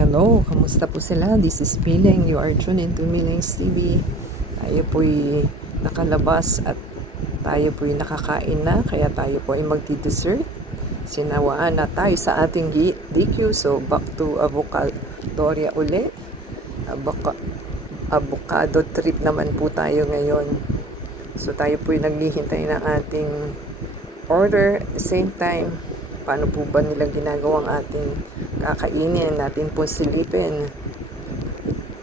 Hello, kamusta po sila? This is Piling. You are tuned into Miling's TV. Tayo po'y nakalabas at tayo po'y nakakain na, kaya tayo po ay magdi-dessert. Sinawaan na tayo sa ating DQ. So, back to Avocadoria ulit. Avocado trip naman po tayo ngayon. So, tayo po'y naghihintay ng ating order. At the same time, paano po ba nila ginagawang ating kakainin, natin po silipin.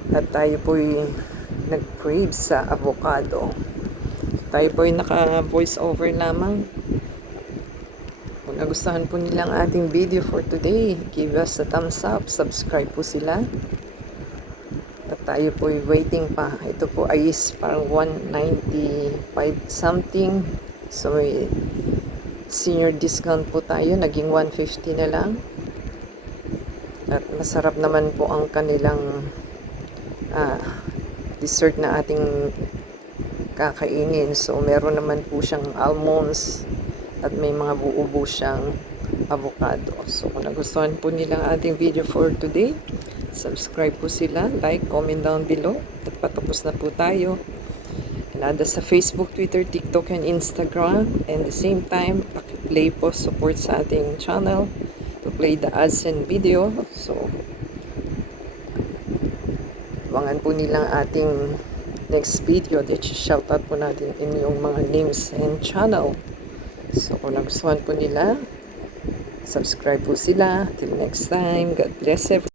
At tayo po'y nag-crave sa avocado. Tayo po'y naka-voice over lamang. Kung nagustuhan po nilang ating video for today, give us a thumbs up, subscribe po sila. At tayo po'y waiting pa. Ito po ay parang 195 something. So may senior discount po tayo, naging 150 na lang. At masarap naman po ang kanilang dessert na ating kakainin. So meron naman po siyang almonds at may mga buo-buo siyang avocado. So kung nagustuhan po nilang ating video for today, subscribe po sila, like, comment down below. At patapos na po tayo. And ada sa Facebook, Twitter, TikTok, and Instagram. And the same time, paki-play po, support sa ating channel to play the ads and video. So abangan po nilang ating next video that shout out po natin inyong mga names and channel. So kung nagustuhan po nila, subscribe po sila. Till next time, God bless everyone.